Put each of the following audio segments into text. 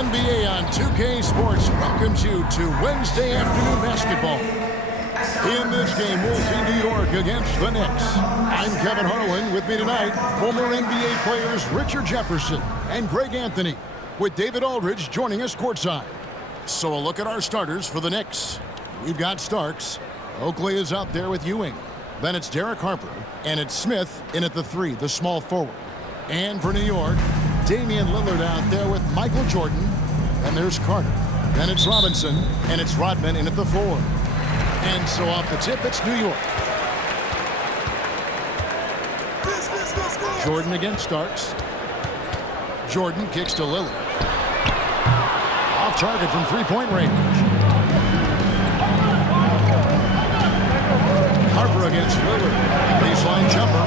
NBA on 2K Sports welcomes you to Wednesday afternoon basketball. In this game, we'll see New York against the Knicks. I'm Kevin Harlan. With me tonight, former NBA players Richard Jefferson and Greg Anthony, with David Aldridge joining us courtside. So a look at our starters for the Knicks. We've got Starks. Oakley is out there with Ewing. Then it's Derek Harper, and it's Smith in at the 3, the small forward. And for New York, Damian Lillard out there with Michael Jordan. And there's Carter. Then it's Robinson, and it's Rodman in at the 4. And so off the tip, it's New York. Jordan against Starks. Jordan kicks to Lillard. Off target from three-point range. Harper against Lillard. Baseline jumper.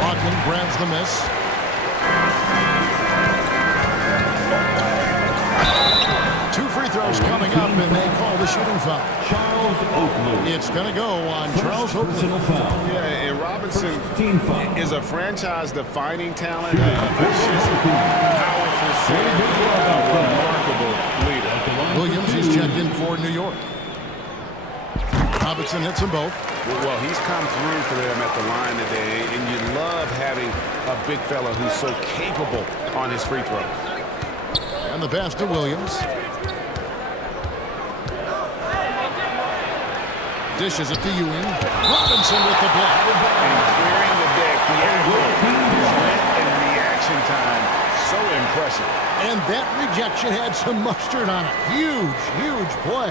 Rodman grabs the miss. Two free throws coming up, and they call the shooting foul. Charles Oakley. It's going to go on Charles Oakley. Yeah, and Robinson is a franchise-defining talent. Vicious, powerful, remarkable leader. Williams is checked in for New York. Robinson hits them both. Well, he's come through for them at the line today, and you love having a big fella who's so capable on his free throws. And the pass to Williams. Dishes it to Ewing. Robinson with the block. And clearing the deck, the angle, strength and reaction time, so impressive. And that rejection had some mustard on it. Huge, huge play.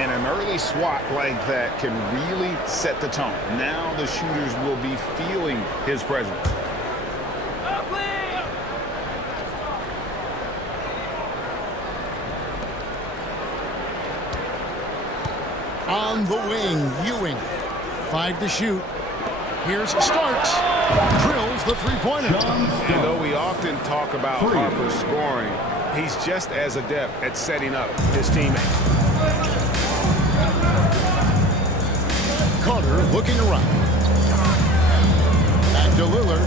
And an early swat like that can really set the tone. Now the shooters will be feeling his presence. On the wing, Ewing. 5 to shoot. Here's Starks. Drills the three-pointer. And though we often talk about Harper scoring, he's just as adept at setting up his teammates. Carter looking around. Back to Lillard.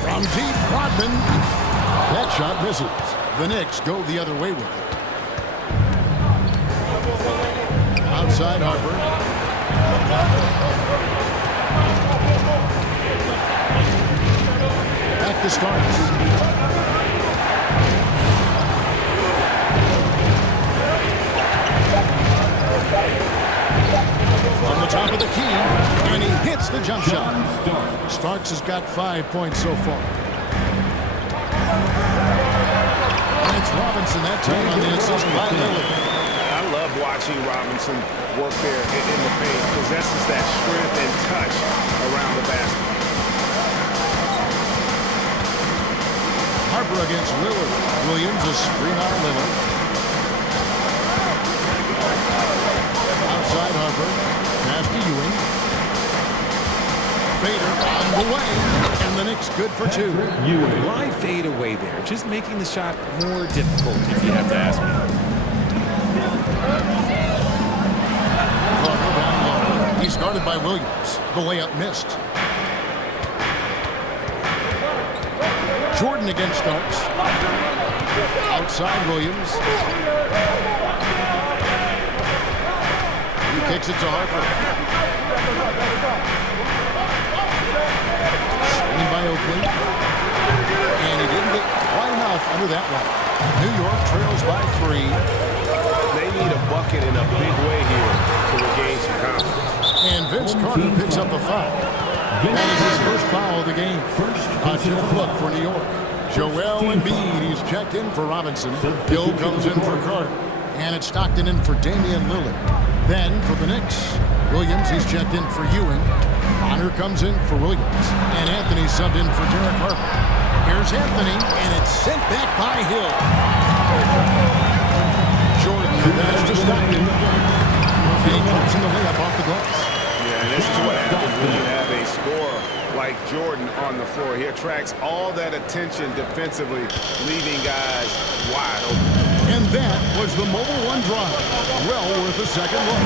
From deep, Rodman. That shot misses. The Knicks go the other way with it. Outside Harper. Back to Starks. On the top of the key, and he hits the jump shot. Starks has got 5 points so far. And it's Robinson that time on the assist by Lillard. I love watching Robinson work there in the paint. Possesses that strength and touch around the basket. Harper against Lillard. Williams a screen on Lillard. Outside Harper. Pass to Ewing. Fader on the way. And the Knicks good for 2. Why fade away there? Just making the shot more difficult, if you have to ask me. Carter down low. He's guarded by Williams. The layup missed. Jordan against Starks. Outside Williams. He kicks it to Harper. Screen by Oakley. And he didn't get quite enough under that one. New York trails by 3. They need a bucket in a big way here to regain some confidence. And Vince Carter picks up a foul. That is his first foul of the game. A different look for New York. Joel Embiid, he's checked in for Robinson. Hill comes in for Carter. And it's Stockton in for Damian Lillard. Then for the Knicks, Williams, he's checked in for Ewing. Honor comes in for Williams. And Anthony subbed in for Derek Harper. Here's Anthony, and it's sent back by Hill. Jordan, that's to Stockton. And he comes in the layup off the glass. Yeah, and this is what happens when you have a scorer like Jordan on the floor. He attracts all that attention defensively, leaving guys wide open. And that was the Mobile One drive. Well worth a second look.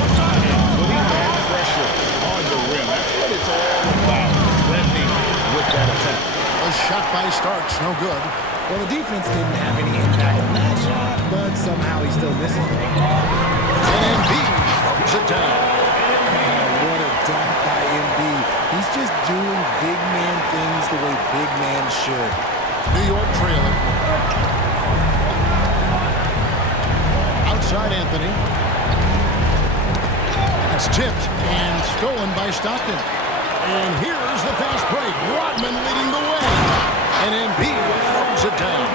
Putting that pressure on the rim. That's what it's all about. Threatening with that attack. A shot by Starks, no good. Well, the defense didn't have any impact on that shot, but somehow he still misses it. And Embiid throws it down. What a dunk by Embiid. He's just doing big man things the way big man should. New York trailing. Outside Anthony. It's tipped and stolen by Stockton. And here's the fast break. Rodman leading the way. And Embiid throws it down.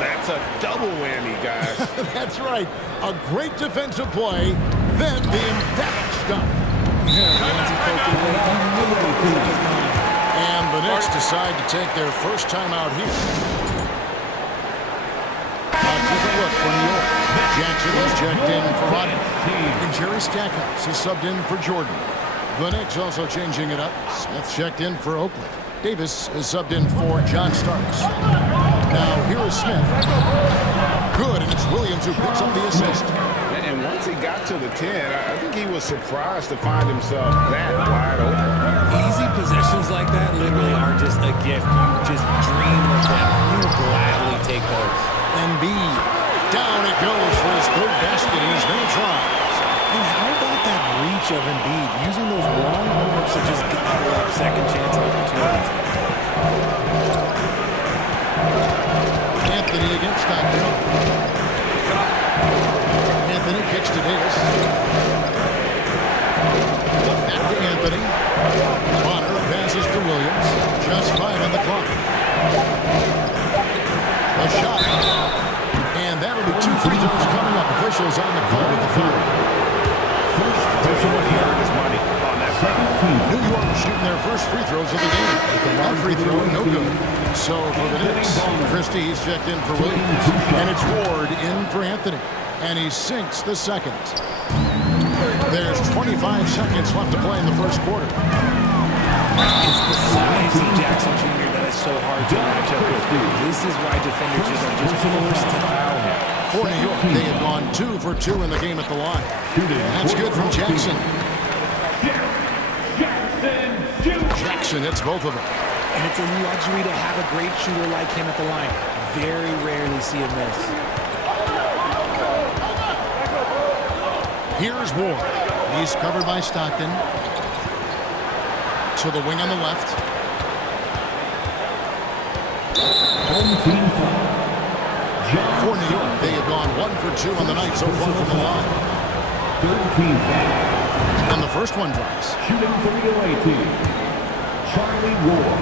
That's a double whammy, guys. That's right. A great defensive play, then the emphatic stuff. And the Knicks decide to take their first time out here. A different look for New York. Jackson is checked in for Rodman. And Jerry Stackhouse is subbed in for Jordan. The Knicks also changing it up. Smith checked in for Oakley. Davis is subbed in for John Starks. Now here is Smith. Good, and it's Williams who picks up the assist. And once he got to the 10, I think he was surprised to find himself that wide open. Easy possessions like that literally are just a gift. You just dream of them. You will gladly take those. Embiid. Down it goes for his third basket in as many tries. And how about that reach of Embiid, using those long arms to just gobble up second chance opportunities? Anthony against Stockton. Anthony kicks to Davis. Back to Anthony. Bonner passes to Williams. Just 5 on the clock. A shot. And that'll be 2 free throws coming up. Officials on the call with the foul. New York shooting their first free throws of the game. That free throw, no good. So for the Knicks, Christie's checked in for Williams. And it's Ward in for Anthony. And he sinks the second. There's 25 seconds left to play in the first quarter. It's the size of Jackson Jr. that is so hard to match up with. This is why defenders are just forced to foul him. For New York, they have gone 2 for 2 in the game at the line. That's good from Jackson. Jackson hits both of them. And it's a luxury to have a great shooter like him at the line. Very rarely see him miss. Here's Ward. He's covered by Stockton. To the wing on the left. For New York, they have gone 1 for 2 on the night so far from the line. And the first one drops. Shooting for the away team, Charlie Ward.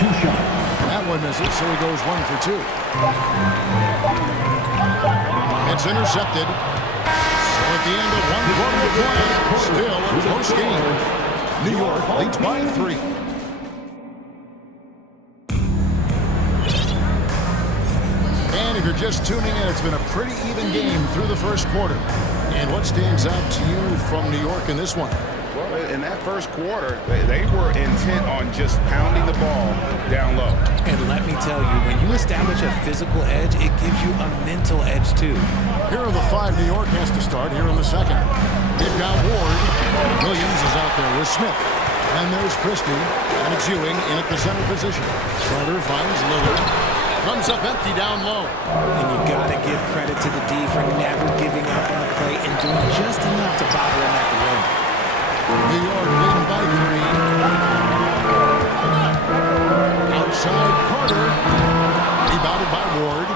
2 shots. That one misses, so he goes 1 for 2. It's intercepted. So at the end of 1 quarter of play, still a close game. New York leads by 3. And if you're just tuning in, it's been a pretty even game through the first quarter. And what stands out to you from New York in this one? Well, in that first quarter, they were intent on just pounding the ball down low. And let me tell you, when you establish a physical edge, it gives you a mental edge too. Here are the 5 New York has to start here in the second. They've got Ward. Williams is out there with Smith. And there's Christie. And it's Ewing in at the center position. Schroeder finds Lillard. Comes up empty down low. And you got to give credit to the D for never giving up on the play and doing just enough to bother him at the rim. New York leading by 3. Outside Carter. Rebounded by Ward.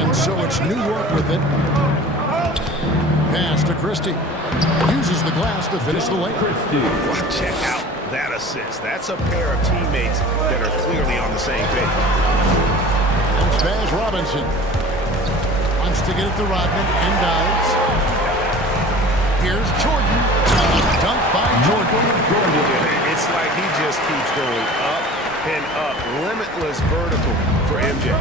And so it's New York with it. Pass to Christie. Uses the glass to finish the lane. Check out that assist. That's a pair of teammates that are clearly on the same page. And Spaz Robinson wants to get it to Rodman and dives. Here's Jordan. Dunk by Jordan. It's like he just keeps going up and up. Limitless vertical for MJ.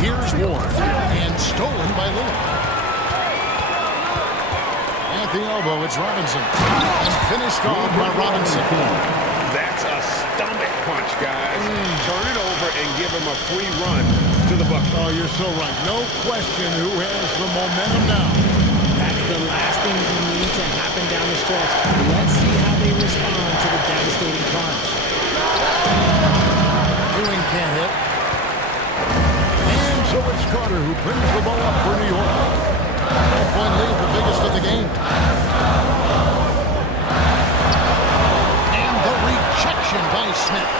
Here's Ward. And stolen by Lillard. At the elbow, it's Robinson. And finished off by Robinson. That's a stomach punch, guys. Turn it over and give him a free run to the bucket. Oh, you're so right. No question who has the momentum now. That's the last thing you need to happen down the stretch. Let's see how they respond to the devastating punch. Carter, who brings the ball up for New York. 5-point lead, the biggest of the game. And the rejection by Smith.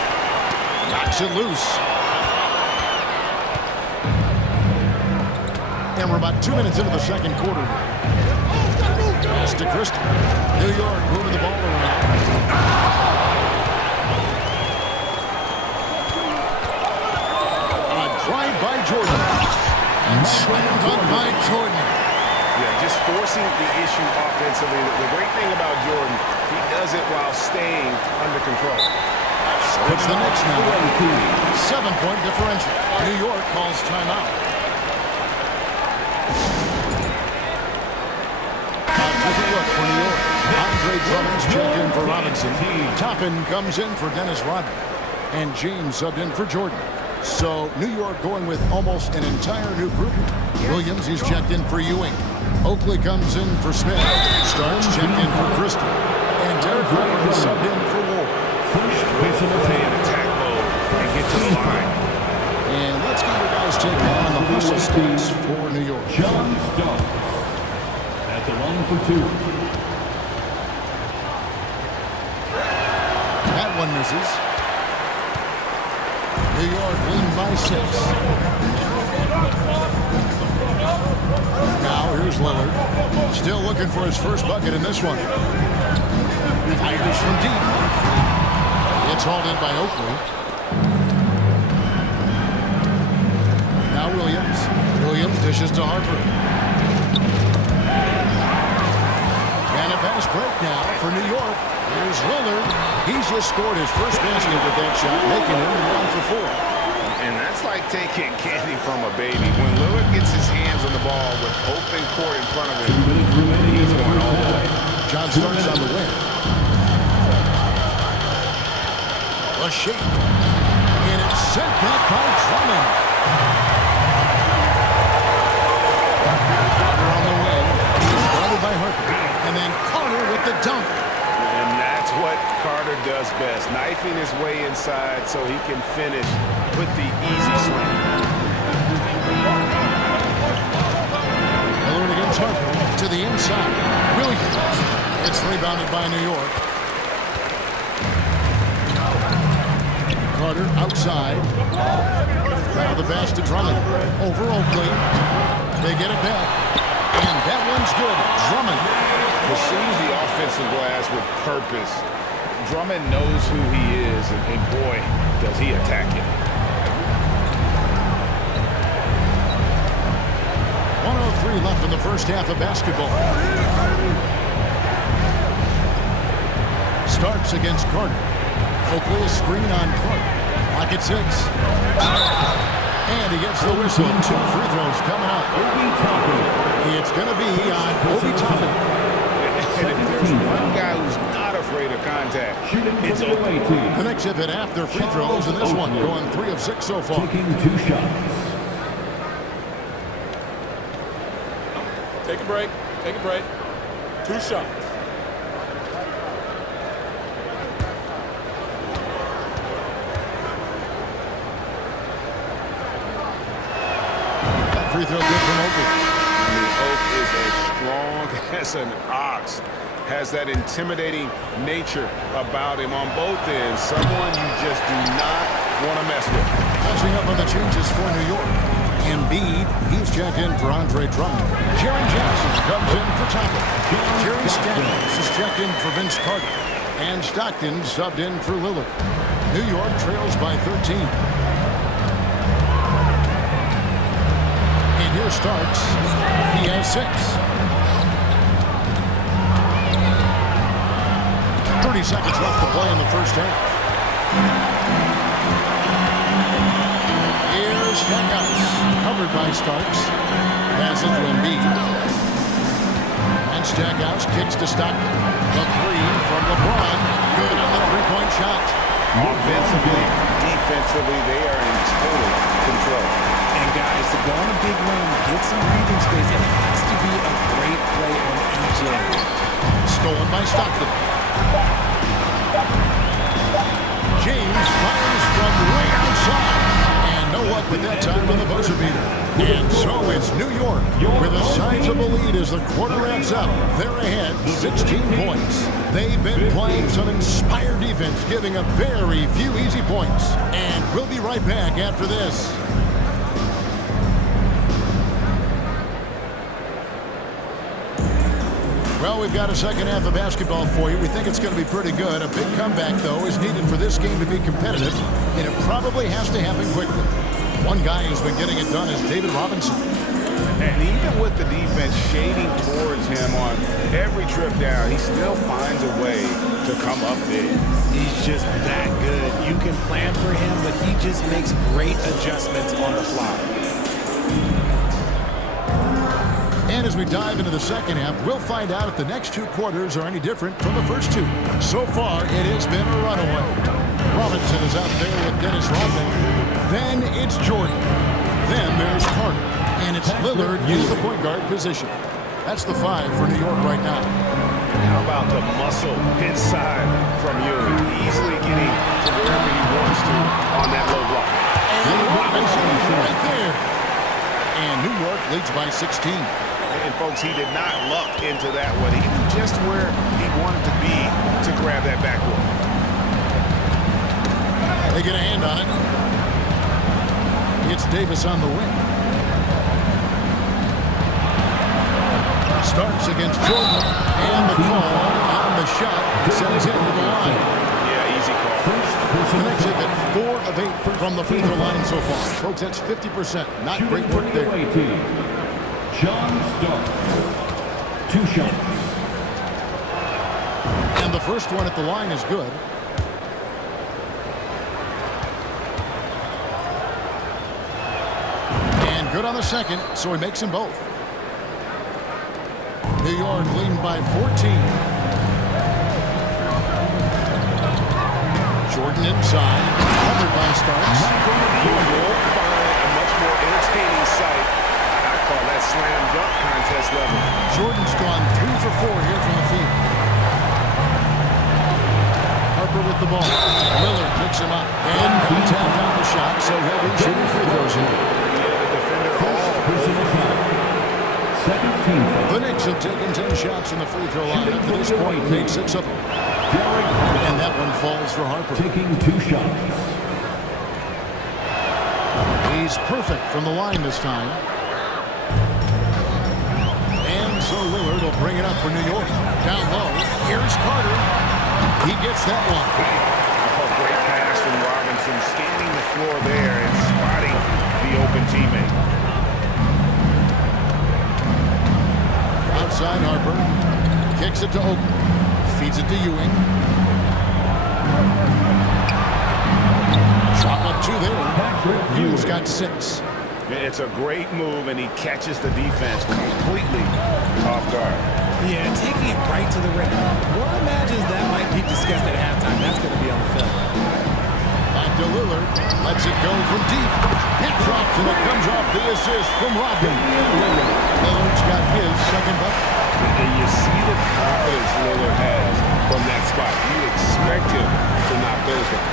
Knocks it loose. And we're about 2 minutes into the second quarter. Pass to Christie. New York moving the ball around. A drive by Jordan. And slammed on by Jordan. Yeah, just forcing the issue offensively. The great thing about Jordan, he does it while staying under control. It's the Knicks now. 7-point differential. New York calls timeout. Different look for New York. Andre Drummond's checked in for Robinson. Toppin comes in for Dennis Rodman. And James subbed in for Jordan. So New York going with almost an entire new group. Williams, he's checked in for Ewing. Oakley comes in for Smith. Starks checked in for Christie. And Derek Harper is subbed in for Ward. Stay in attack mode and get to the line. And let's get your guys take on the hustle stats for New York. John Starks at the line for 2. That one misses. New York lead by 6. Now here's Lillard. Still looking for his first bucket in this one. Fires from deep. It's hauled in by Oakley. Now Williams. Williams dishes to Harper. And a fast break now for New York. Here's Lillard. He's just scored his first basket with that shot, making him 1 for 4. And that's like taking candy from a baby. When Lillard gets his hands on the ball with open court in front of him, he's going all the way. John Starks on the win. A shake. And it's sent back by Drummond. Carter on the wing. He's guarded by Harper. And then Carter with the dunk. And that's what Carter does best. Knifing his way inside so he can finish with the easy slam. Lillard against Harper. To the inside. Williams. It's rebounded by New York. Carter outside. Now the pass to Drummond. Over Oakley. They get it back. And that one's good. Drummond. Pursues the offensive glass with purpose. Drummond knows who he is, and boy, does he attack it. 1:03 left in the first half of basketball. Starks against Carter. Oakley, a screen on Clark. Lock at 6. And he gets the whistle. 2 free throws coming up. It's going to be on Obi Toppin. And if there's one guy who's not afraid of contact, it's Oakley. The Knicks have hit half their free throws in this one, going 3 of 6 so far. Taking 2 shots. Take a break. Take a break. 2 shots. Free throw good from Oakley. I mean, Oak is as strong as an ox. Has that intimidating nature about him on both ends. Someone you just do not want to mess with. Catching up on the changes for New York. Embiid, he's checked in for Andre Drummond. Jaren Jackson comes in for Toppin. Jerry Stackhouse is checked in for Vince Carter. And Stockton subbed in for Lillard. New York trails by 13. Here Starks. He has 6. 30 seconds left to play in the first half. Here's Stackhouse. Covered by Starks. Passes to Embiid. And Stackhouse kicks to Stockton. The 3 from LeBron. Good on the 3-point shot. Offensively, defensively, they are in total control. And guys, to go on a big run, get some breathing space, it has to be a great play on each end. Stolen by Stockton. James fires from way outside. And no luck with that time on the buzzer beater. And so is New York with a sizable lead as the quarter wraps up. They're ahead 16 points. They've been playing some inspired defense, giving up very few easy points. And we'll be right back after this. Well, we've got a second half of basketball for you. We think it's going to be pretty good. A big comeback, though, is needed for this game to be competitive, and it probably has to happen quickly. One guy who's been getting it done is David Robinson. And even with the defense shading towards him on every trip down, he still finds a way to come up big. He's just that good. You can plan for him, but he just makes great adjustments on the fly. And as we dive into the second half, we'll find out if the next two quarters are any different from the first two. So far, it has been a runaway. Robinson is out there with Dennis Rodman. Then it's Jordan. Then there's Carter. And it's Lillard in the point guard position. That's the 5 for New York right now. How about the muscle inside from Ewing? Easily getting to wherever he wants to on that low block. And Robinson is right there. And New York leads by 16. And, folks, he did not luck into that one. He knew just where he wanted to be to grab that backboard. They get a hand on it. It's Davis on the wing. Starts against Jordan. And the call on the shot sends him to the line. Yeah, easy call. The Knicks have hit 4 of 8 from the free throw line so far. Folks, that's 50%. Not great work there. John Stark. 2 shots. And the first one at the line is good. And good on the second, so he makes them both. New York leading by 14. Jordan inside, covered by Starks. You won't find a much more entertaining sight. I call that slam dunk contest level. Jordan's gone 3 for 4 here from the field. Harper with the ball. Lillard picks him up. And he tapped on the shot, so he'll be shooting free throws here. The defender The Knicks have taken 10 shots from the free throw line up to this point, made 6 of them. And that one falls for Harper. Taking 2 shots. He's perfect from the line this time. And so Lillard will bring it up for New York. Down low, here's Carter. He gets that one. Oh, great pass from Robinson, scanning the floor there and spotting the open teammate. Outside Harper. Kicks it to Oakland. Feeds it to Ewing. Shot up 2 there. Ewing's got 6. It's a great move, and he catches the defense completely off guard. Yeah, taking it right to the rim. One imagines that might be discussed at halftime. That's going to be on the film. Back to Lillard. Lets it go from deep. It drops, and it comes off the assist from Rodman. Lillard's got his second bucket. And you see the confidence Lillard has from that spot. You expect him to knock those down.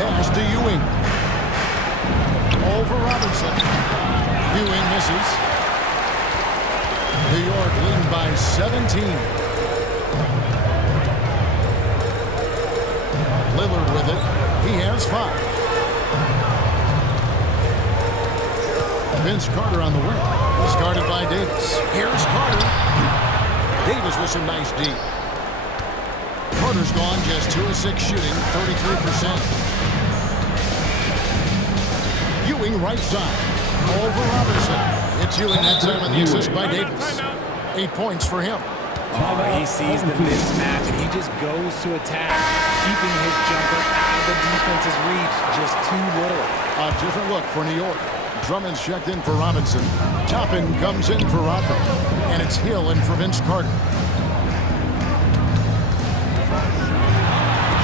Pass to Ewing. Over Robinson. Ewing misses. New York leading by 17. Lillard with it. He has 5. Vince Carter on the wing. He's guarded by Davis. Here's Carter. Davis with some nice D. Carter's gone just 2 of 6 shooting, 33%. Ewing right side. Over Robertson. It's Ewing that time on the assist by Davis. 8 points for him. He sees the mismatch and he just goes to attack, keeping his jumper out of the defense's reach. Just too little. A different look for New York. Drummond's checked in for Robinson. Toppin comes in for Rodman. And it's Hill in for Vince Carter.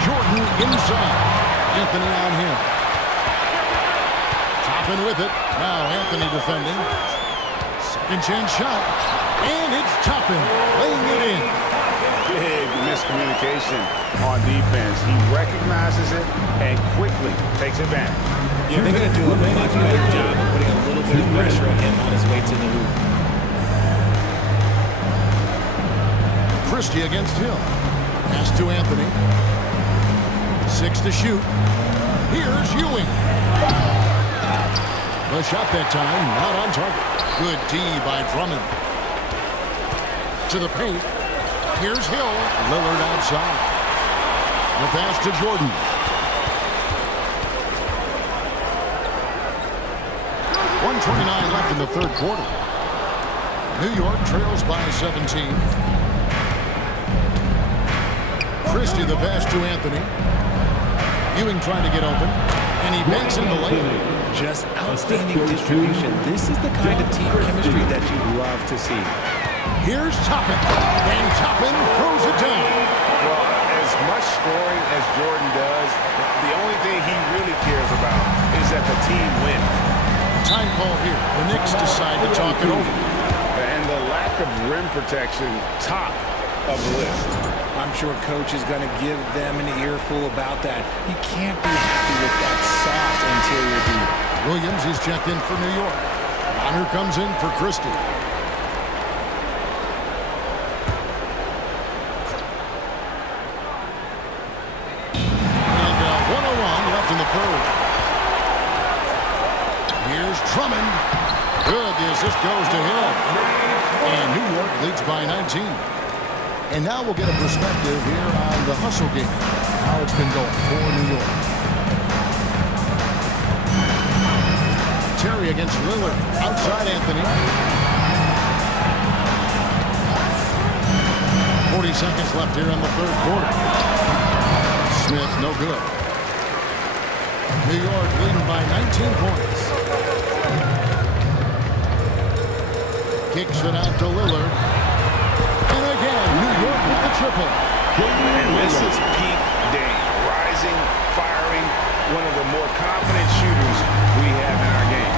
Jordan inside. Anthony on him. Toppin with it. Now Anthony defending. Second chance shot. And it's Toppin laying it in. Big miscommunication on defense. He recognizes it and quickly takes advantage. Yeah, they're going to do a much better job of putting a little bit of pressure on him on his way to the hoop. Christie against Hill. Pass to Anthony. 6 to shoot. Here's Ewing. The shot that time, not on target. Good D by Drummond. To the paint. Here's Hill. Lillard outside. The pass to Jordan. .129 left in the third quarter. New York trails by 17. Christie the pass to Anthony. Ewing trying to get open. And he banks in the lane. Just outstanding distribution. This is the kind of team chemistry that you love to see. Here's Toppin. And Toppin throws it down. Well, as much scoring as Jordan does, the only thing he really cares about is that the team wins. Time call here. The Knicks decide to talk it over. And the lack of rim protection, top of the list. I'm sure Coach is going to give them an earful about that. You can't be happy with that soft interior D. Williams is checked in for New York. Bonner comes in for Christie. And 101 left in the third. Here's Drummond. Good. The assist goes to Hill. And New York leads by 19. And now we'll get a perspective here on the hustle game. How it's been going for New York. Terry against Lillard. Outside Anthony. 40 seconds left here in the third quarter. Smith, no good. New York leading by 19 points. Kicks it out to Lillard. And again, New York with the triple. And this is peak Dame. Rising, firing, one of the more confident shooters we have in our game.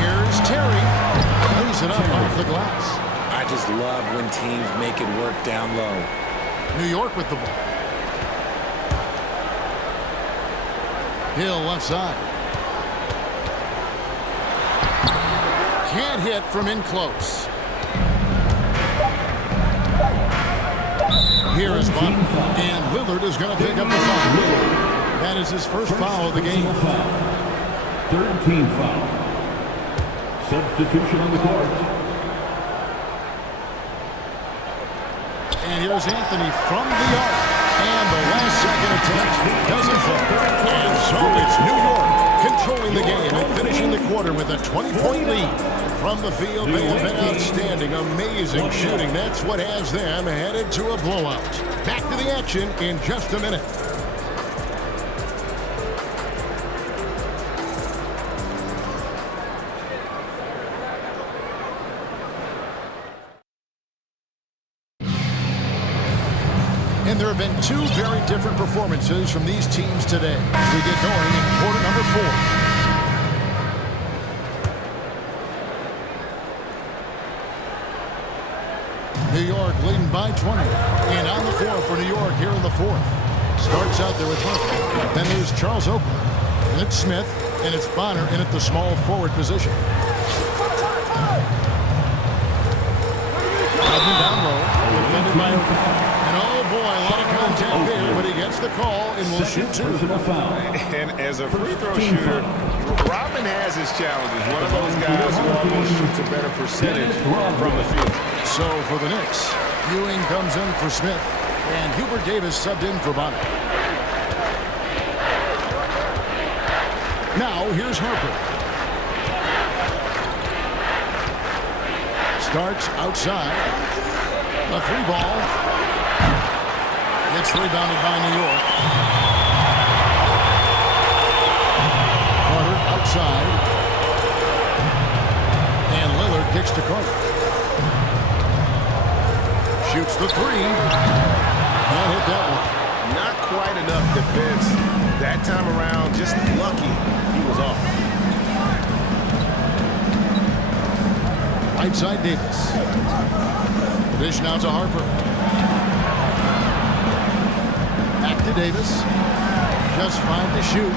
Here's Terry. Lays it up off the glass. I just love when teams make it work down low. New York with the ball. Hill left side. Can't hit from in close. Here is Bonner. And Lillard is going to pick up the foul. That is his first foul of the game. Third team foul. Substitution on the court. And here's Anthony from the arc. And the last second attempt doesn't fall. And so it's New York controlling the game and finishing the quarter with a 20-point lead. From the field, they have been outstanding, amazing shooting. That's what has them headed to a blowout. Back to the action in just a minute. And there have been two very different performances from these teams today as we get going in quarter number 4. New York leading by 20. And on the floor for New York here in the fourth. Starts out there with Hunt. Then there's Charles Oakley. And it's Smith. And it's Bonner in at the small forward position. Down low. Defended by Oakley. And oh boy, a lot of contact there, but he gets the call and will shoot two. And as a free throw shooter, Robin has his challenges. One of those guys who almost shoots a better percentage from the field. So for the Knicks, Ewing comes in for Smith, and Hubert Davis subbed in for Bonner. Now here's Harper. Starts outside. A three ball. It's rebounded by New York. Carter outside. And Lillard kicks to Carter. Shoots the three. Can't hit that one. Not quite enough defense that time around. Just lucky he was off. Right side Davis. The dish now to Harper. Back to Davis. Just 5 to shoot.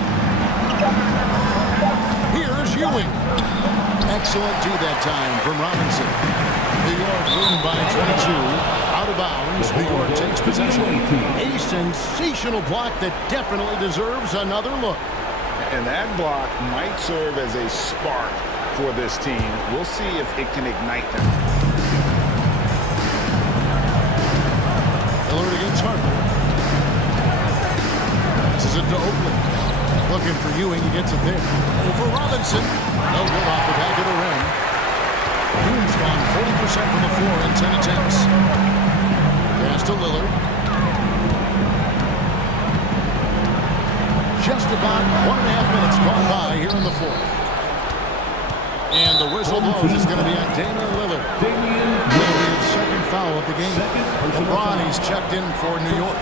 Here's Ewing. Excellent D that time from Robinson. New York leading by 22. Out of bounds. New York takes possession. A sensational block that definitely deserves another look. And that block might serve as a spark for this team. We'll see if it can ignite them. Lillard against Harper. This is it to Oakley. Looking for Ewing. He gets it there. Over Robinson. No good off the back of the rim. Ewing's gone 40% from the floor in 10 attempts. Pass to Lillard. Just about 1.5 minutes gone by here in the fourth. And the whistle blows. It's going to be on Damian Lillard. That'll be his second foul of the game. LeBron, he's checked in for New York.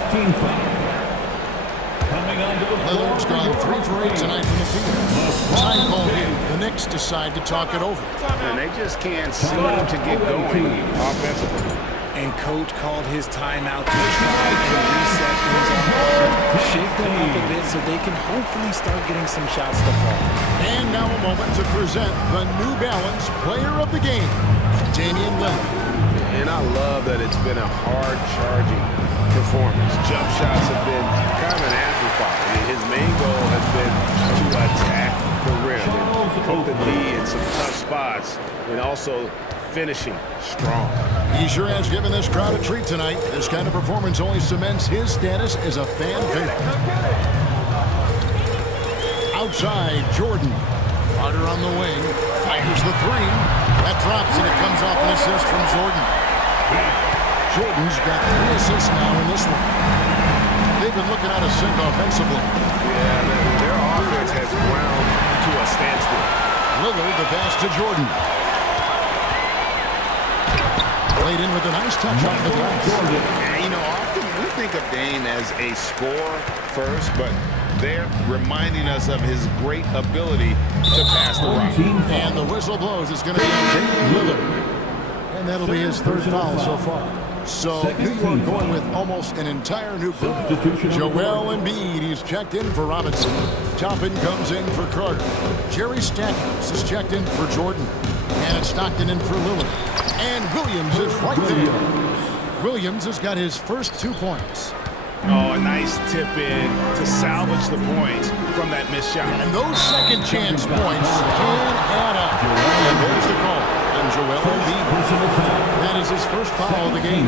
Lillard's gone 3 for 8 tonight from the field. Time call here. The Knicks decide to talk it over. And they just can't seem to get going offensively. And coach called his timeout to try and reset things on offense, shake them up a bit so they can hopefully start getting some shots to fall. And now a moment to present the New Balance Player of the Game, Damian Lillard. And I love that it's been a hard-charging performance. Jump shots have been kind of an afterthought. I mean, his main goal has been to attack the rim and put the D in some tough spots and also finishing strong. He sure has given this crowd a treat tonight. This kind of performance only cements his status as a fan favorite. Outside, Jordan. Carter on the wing. Fires the three. That drops and it comes off an assist from Jordan. Jordan's got 3 assists now in this one. They've been looking out of sync offensively. Yeah, their offense has ground to a standstill. Lillard, the pass to Jordan. Played in with a nice touch off the glass. And, you know, often we think of Dame as a scorer first, but they're reminding us of his great ability to pass the rock. And the whistle blows. It's going to be on Damian Lillard. And that'll be his 3rd foul so far. So New York going with almost an entire new group. Joel Embiid, he's checked in for Robinson. Toppin comes in for Carter. Jerry Stackhouse is checked in for Jordan. And it's Stockton in for Lillard. And Williams is right there. Williams has got his first 2 points. Oh, a nice tip in to salvage the points from that missed shot. And those second chance points can add up. And there's the call on Joel Embiid. That is his first foul of the game.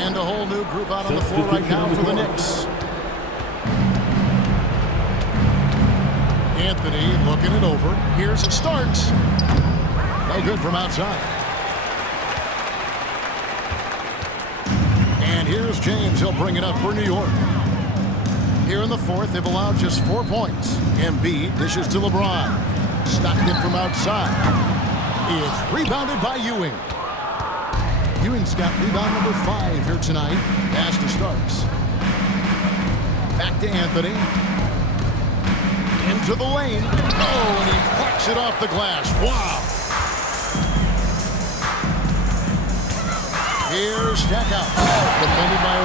And a whole new group out on the floor right now for the Knicks. Anthony looking it over. Here's it starts. No good from outside. And here's James. He'll bring it up for New York. Here in the fourth, they've allowed just 4 points. Embiid dishes to LeBron. Stockton from outside. It's rebounded by Ewing. Ewing's got rebound number 5 here tonight. Pass to Starks. Back to Anthony. Into the lane. Oh, and he cracks it off the glass. Wow. Here's Stackhouse. Defended by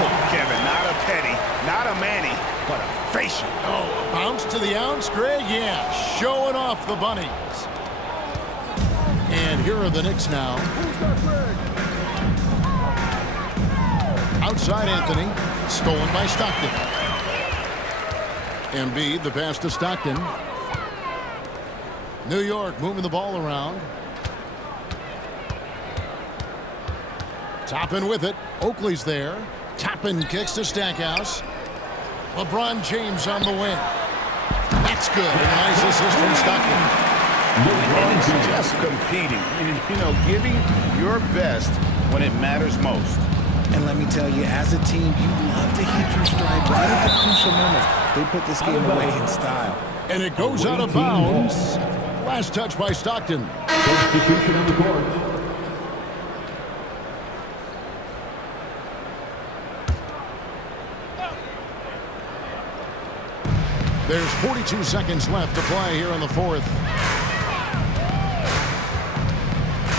Oh, Kevin, not a Petty, not a Manny, but a facial. Oh, a bounce to the ounce, Greg? Yeah, showing off the bunnies. And here are the Knicks now. Outside Anthony. Stolen by Stockton. Embiid, the pass to Stockton. New York moving the ball around. Toppin with it. Oakley's there. Toppin kicks to Stackhouse. LeBron James on the wing. That's good. And a nice assist from Stockton. And it's just competing. You know, giving your best when it matters most. And let me tell you, as a team, you love to hit your stride right at the crucial moments. They put this game away in style. And it goes out of bounds. Last touch by Stockton. Substitution on the court. There's 42 seconds left to play here in the fourth.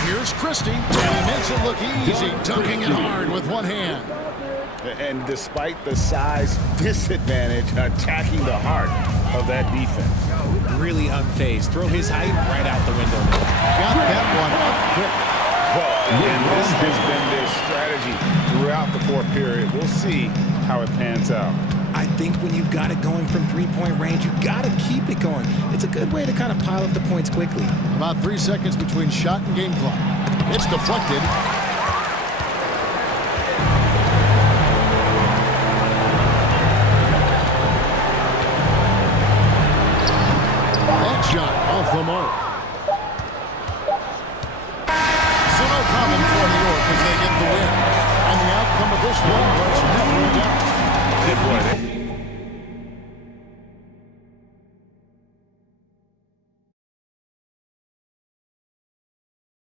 Here's Here's Christie, and he makes it look easy, dunking it hard with one hand. And despite the size disadvantage, attacking the heart of that defense. Really unfazed. Throw his height right out the window. Got that one up quick. Well, and this has been their strategy throughout the fourth period. We'll see how it pans out. I think when you've got it going from three-point range, you got to keep it going. It's a good way to kind of pile up the points quickly. About 3 seconds between shot and game clock. It's deflected. That shot off the mark. So no problem for New York as they get the win. And the outcome of this one was never in doubt. Good boy.